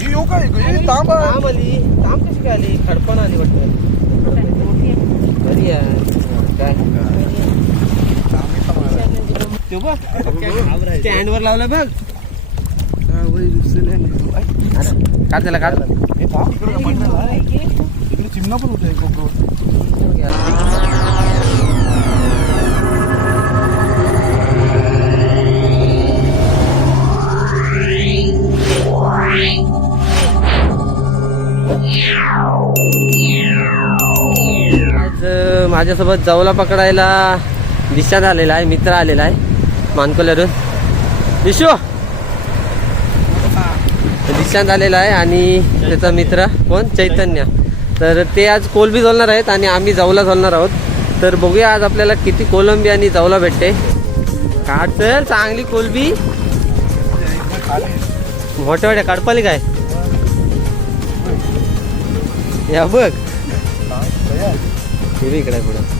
ही येऊ काय हे तांब आहे. ताम आली. ताम कशी काय आली? खडपण आली वाटतं. घरी आहे. काय? तो बघ. स्टँड वर लावलं बघ. काढ त्याला काढ. हे तांब इकडे काय पडलेलं आहे. इकडे चिमणा पण होतं एक कोपऱ्यावर. माझ्यासोबत जवला पकडायला दिशा आलेला आहे मित्र आलेला आहे मानकोल्यावरून विशू! दिशांत आलेला आहे आणि त्याचा मित्र कोण? चैतन्य. तर ते आज कोलबी झोलणार आहेत आणि आम्ही जाऊला झोलणार आहोत. तर बघूया आज आपल्याला किती कोलंबी आणि जाऊला भेटते. काढ तर चांगली कोलबी. मोठ्या मोठ्या काढपाली काय? या बघ. हे बी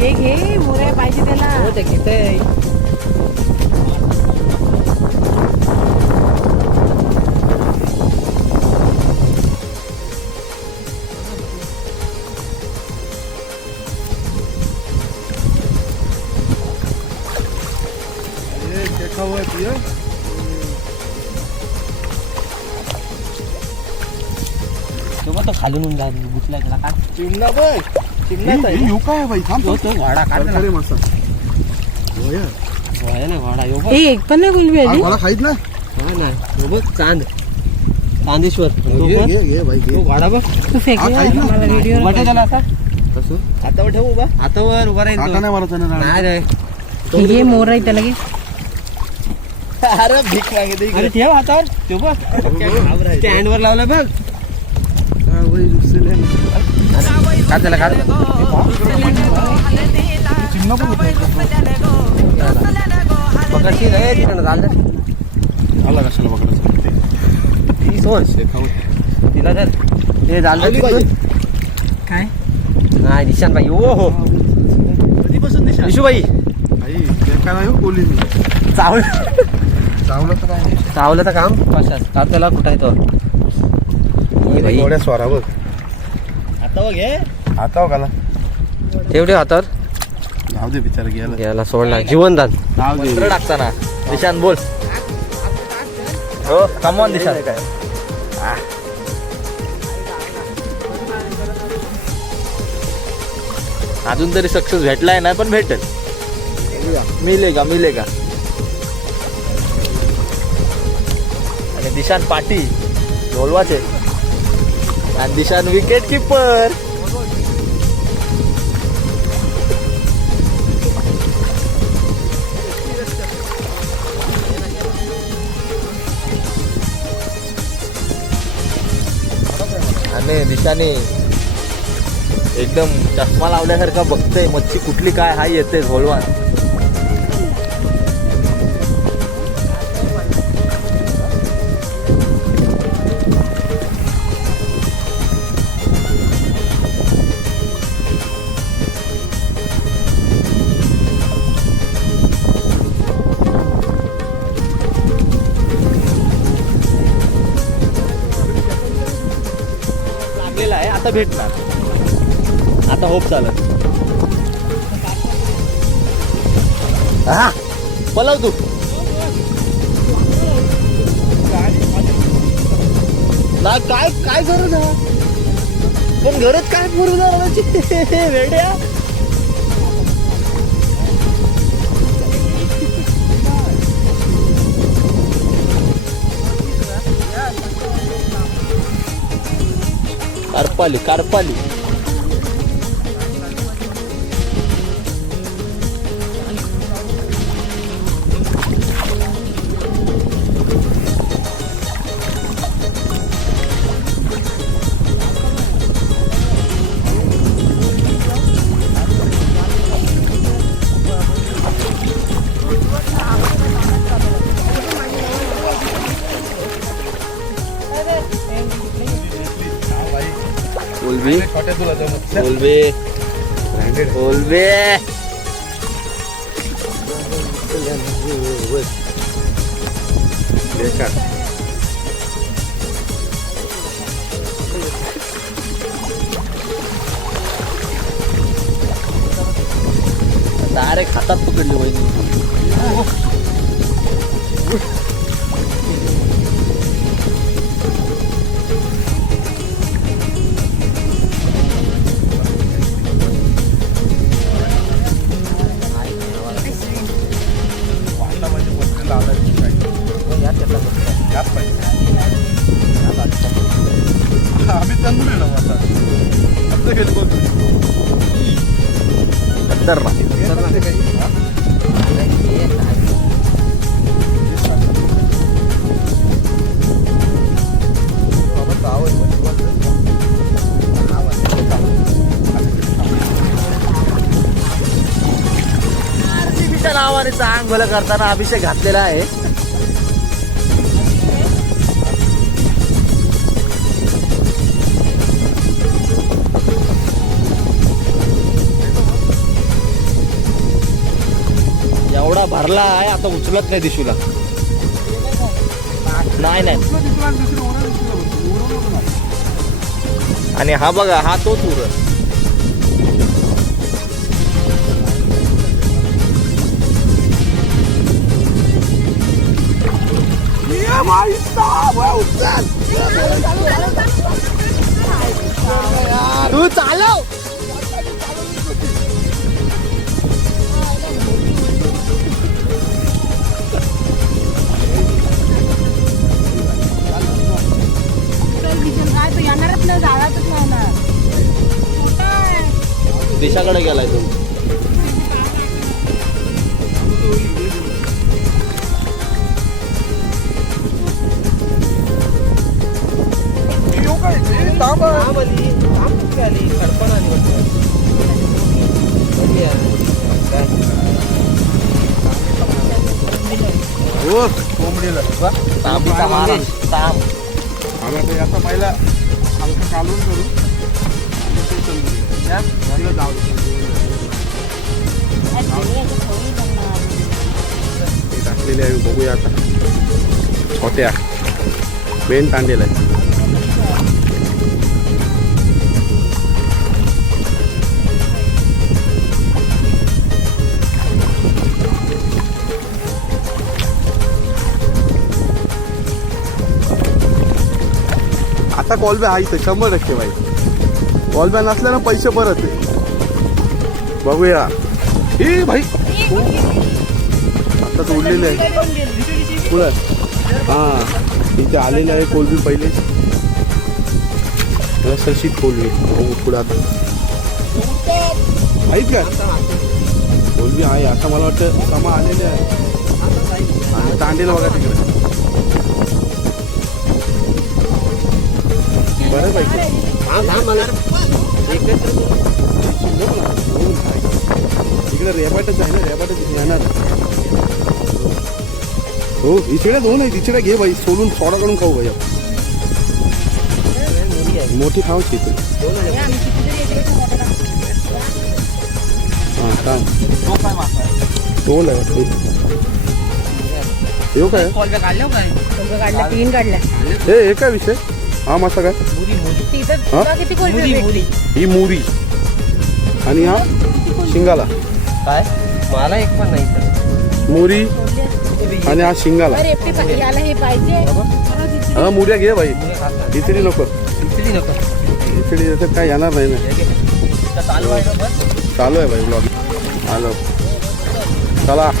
हे घे मोऱ्या पाहिजे त्याला हो, ते घेते हे देखावं आहे तुझं? तो बघ तो खालून जाईल घुसलाय त्याला काढ चिमणा बघ हे- चिमणाच हे येऊ काय आहे बाई? थांब, तो थांब. तो घोडा काढ सरकारी मासा. होय. घोडा ना घोडा यो बघ हे एक पण नाही गुलबी हा हो. आली खाईत ना. हा ना यो बघ चांद. चांदेश्वर. तो तो तू हा, खाई ना. मला व्हिडिओ उभा ठेव त्याला असा तसं हातावर ठेवू बा आता वर उभा राहील तो. नाही. रे घे मोर आहे त्याला घे अरे भीक मागितली अरे ठेव हातावर. तो बघ. स्टँड वर लावलं बघ. हा, काढ त्याला काढ. पकडशील रे तिकडनं झालं आला कशाला पकडायचं ते. ती सोड. तिला धर ते झालं. काय नाही निशान भाई ओ हो कधीपासून दिशा विशूबाई आई, देखा नाही हो कोली मी. चावलं चावलं तर काय नाही. चावलं तर काम कशात का त्याला कुठं आहे तो ए बाई एवढ्या स्वरा बघ आता बघ हे हो काला हातावर जाऊ दे बिचारा गेला. याला सोडला. जीवनदान जाऊ दे. टाकताना. दिशान बोल. हो कमॉन दिशान अजून तरी सक्सेस भेटलाय ना पण भेटेल. मिलेगा मिलेगा. आणि दिशान पाटी ढोलवाचे. आणि दिशान विकेट किपर त्याने एकदम चष्मा लावल्यासारखा बघतंय मच्छी कुठली काय हा येते झोलवा भेटणार. आता होप चालत हा पलव तू. ना काय काय गरज आहे पण गरज काय पूर्ण झाला वेड्या. Carpalho, carpalho. कोलबी छोट्या तुला जमत कोलबी कोलबी बेकार डायरेक्ट हातात पकडली वहिनी पाहिजे आम्ही तंदुरी ना आता आपलं घेत बोलतो नावाने चांग भलं करताना अभिषेक घातलेला आहे. भरला आहे आता उचलत नाही दिशूला. नाही नाही. आणि हा बघा हा तोच उर तू चालव. दिशाकडे गेलाय तो. हो? कोंबडीला तांब. आम्ही आता याचा पहिला हलका कालून करू. तंदुरी आहे बघूया आता. छोट्या. मेन तांडेल आहे. आता कॉलबॅ आहे शंभर टक्के बाई. कॉलबॅ असल्यानं ना पैसे परत बघूया. हे भाई. आता जोडलेले आहे. पुढं. हां इथे आलेले आहे कोलबी पहिले. रसरशीत कोलबी. बघू पुढं आता. आहेत का? कोलबी आहे. आता मला वाटतं समा आलेले आहे. आणि तांडेल बघा तिकडे. बरं पाहिजे हा थांब मला. इकडे रेबाटच आहे ना रेबाटच येणार हो इचड्या दोन आहेत इचड्या घे बाई सोलून थोडा काढून खाऊ बाई मोठी खावायची इथे. हे. हां थांब. तो काय मासा आहे वाटतं. येऊ काय? काढल्या तीन काढल्या. हे हे काय विषय? हा मासा काय? मुरी मुरी. तिथं हा? मुरी भेटली? मुरी. ही मोरी. आणि हा शिंगाला. काय? मला एक पण नाही तर. मोरी. आणि हा शिंगाला. हे हा मुर्या घे बाई. इचडी नको. इचडी याच्यात काय येणार नाही ना. चालू आहे ना बस? चालू आहे भाई ब्लॉग आलो. चला.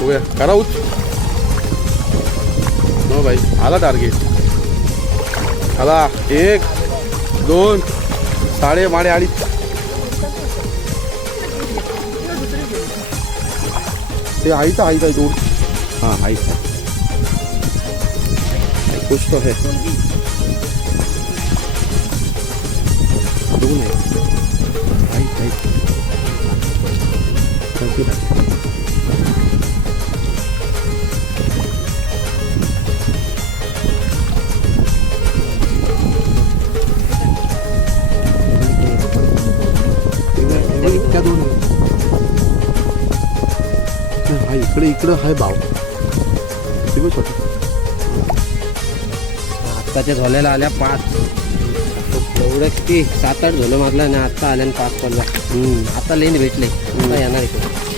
बघूया करा उच. हो भाई आला टार्गेट आला एक दोन साडे माडे अडीच ते आई तर आहे काय दूर हां आई कुछ तो है. दोन आहे आई आई त्या दोन हा इकडे इकडं हाय भाव ते बघ छोटे आत्ताच्या झोल्याला आल्या पाच. एवढं किती? सात आठ झोलं मारलं आणि आत्ता आल्या पाच पडला आता लेन भेटले. आता येणार इकडे.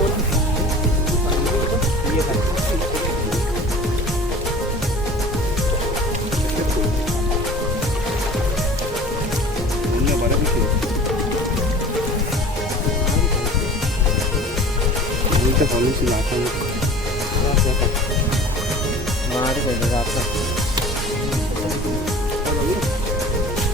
ওরকম ইয়ে থাকে